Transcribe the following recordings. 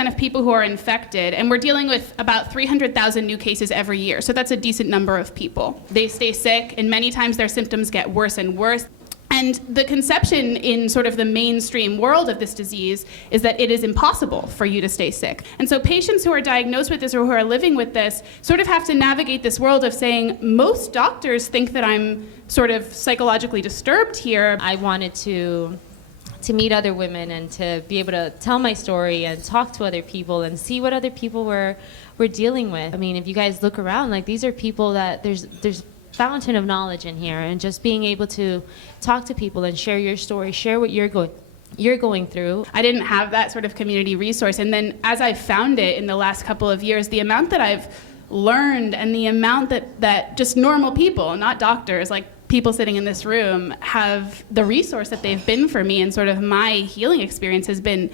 50% of people who are infected, and we're dealing with about 300,000 new cases every year, so that's a decent number of people. They stay sick, and many times their symptoms get worse and worse. And the conception in sort of the mainstream world of this disease is that it is impossible for you to stay sick. And so patients who are diagnosed with this or who are living with this sort of have to navigate this world of saying, most doctors think that I'm sort of psychologically disturbed here. I wanted to meet other women and to be able to tell my story and talk to other people and see what other people were dealing with. I mean, if you guys look around, like, these are people that there's fountain of knowledge in here, and just being able to talk to people and share your story, share what you're going through. I didn't have that sort of community resource, and then as I found it in the last couple of years, the amount that I've learned and the amount that just normal people, not doctors, like people sitting in this room, have the resource that they've been for me, and sort of my healing experience has been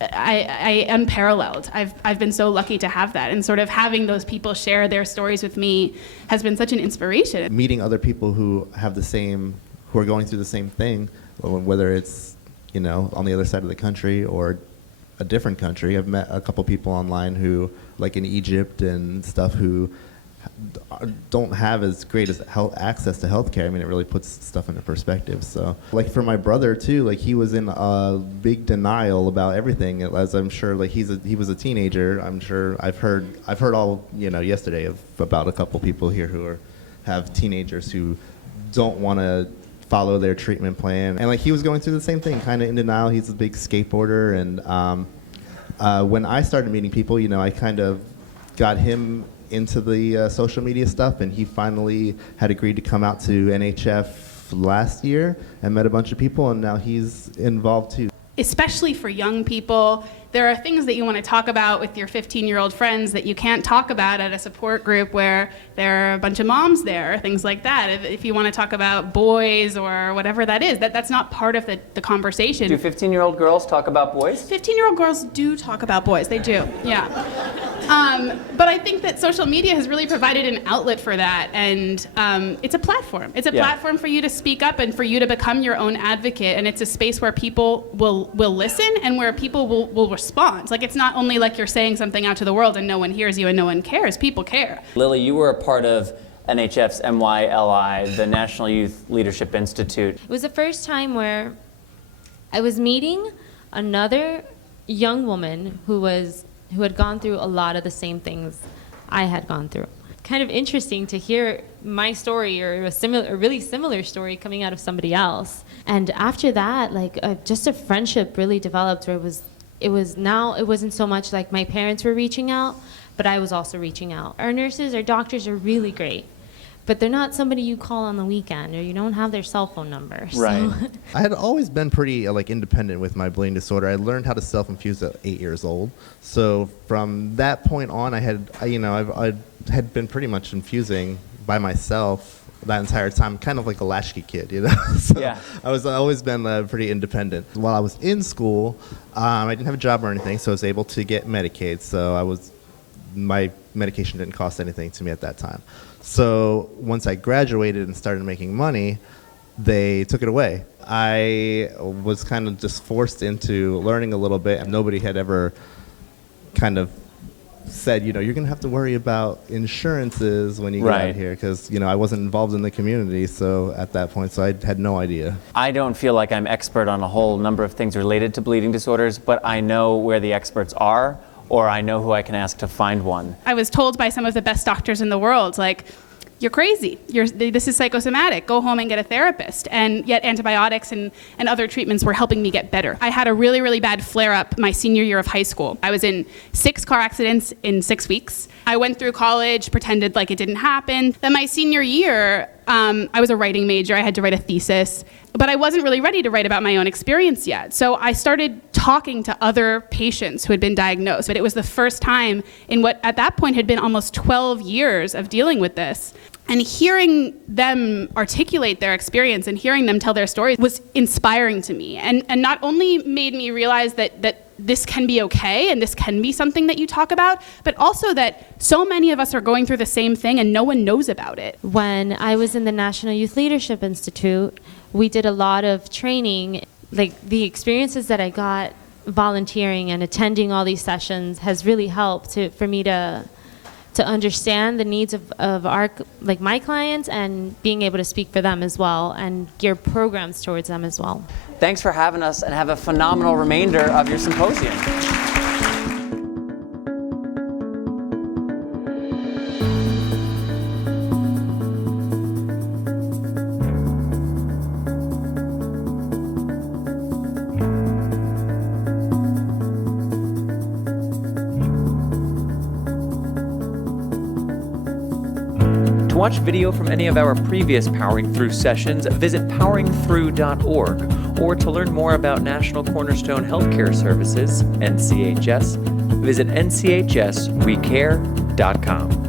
unparalleled. I've been so lucky to have that, and sort of having those people share their stories with me has been such an inspiration. Meeting other people who are going through the same thing, whether it's, on the other side of the country or a different country. I've met a couple people online who, like in Egypt and stuff, who don't have as great as access to healthcare. I mean, it really puts stuff into perspective. So, like for my brother too, like he was in a big denial about everything. As I'm sure, like he was a teenager. I'm sure I've heard all yesterday about a couple people here who have teenagers who don't want to follow their treatment plan, and like he was going through the same thing, kind of in denial. He's a big skateboarder, and when I started meeting people, I kind of got him into the social media stuff, and he finally had agreed to come out to NHF last year and met a bunch of people, and now he's involved too. Especially for young people, there are things that you want to talk about with your 15-year-old friends that you can't talk about at a support group where there are a bunch of moms there, things like that. If you want to talk about boys or whatever that is, that's not part of the conversation. Do 15-year-old girls talk about boys? 15-year-old girls do talk about boys, they do, yeah. But I think that social media has really provided an outlet for that, and it's a platform. It's a platform for you to speak up and for you to become your own advocate, and it's a space where people will listen and where people will respond. Like, it's not only like you're saying something out to the world and no one hears you and no one cares. People care. Lily, you were a part of NHF's MYLI, the National Youth Leadership Institute. It was the first time where I was meeting another young woman who had gone through a lot of the same things I had gone through. Kind of interesting to hear my story or a really similar story coming out of somebody else. And after that, just a friendship really developed where it wasn't so much like my parents were reaching out, but I was also reaching out. Our nurses, our doctors are really great, but they're not somebody you call on the weekend, or you don't have their cell phone number. Right. So. I had always been pretty independent with my bleeding disorder. I learned how to self-infuse at 8 years old. So from that point on, I had been pretty much infusing by myself that entire time, kind of like a latchkey kid, So yeah. I've always been pretty independent. While I was in school, I didn't have a job or anything, so I was able to get Medicaid. So my medication didn't cost anything to me at that time. So once I graduated and started making money, they took it away. I was kind of just forced into learning a little bit, and nobody had ever kind of said, you're going to have to worry about insurances when you get out here, because, I wasn't involved in the community at that point, so I had no idea. I don't feel like I'm expert on a whole number of things related to bleeding disorders, but I know where the experts are, or I know who I can ask to find one. I was told by some of the best doctors in the world, like, you're crazy. This is psychosomatic. Go home and get a therapist. And yet antibiotics and other treatments were helping me get better. I had a really, really bad flare-up my senior year of high school. I was in 6 car accidents in 6 weeks. I went through college, pretended like it didn't happen. Then my senior year, I was a writing major. I had to write a thesis. But I wasn't really ready to write about my own experience yet. So I started talking to other patients who had been diagnosed. But it was the first time in what at that point had been almost 12 years of dealing with this. And hearing them articulate their experience and hearing them tell their stories was inspiring to me. And not only made me realize that this can be okay and this can be something that you talk about, but also that so many of us are going through the same thing and no one knows about it. When I was in the National Youth Leadership Institute, we did a lot of training. Like, the experiences that I got volunteering and attending all these sessions has really helped for me to understand the needs of my clients, and being able to speak for them as well and gear programs towards them as well. Thanks for having us, and have a phenomenal remainder of your symposium. To watch video from any of our previous Powering Through sessions, visit poweringthrough.org, or to learn more about National Cornerstone Healthcare Services, NCHS, visit nchswecare.com.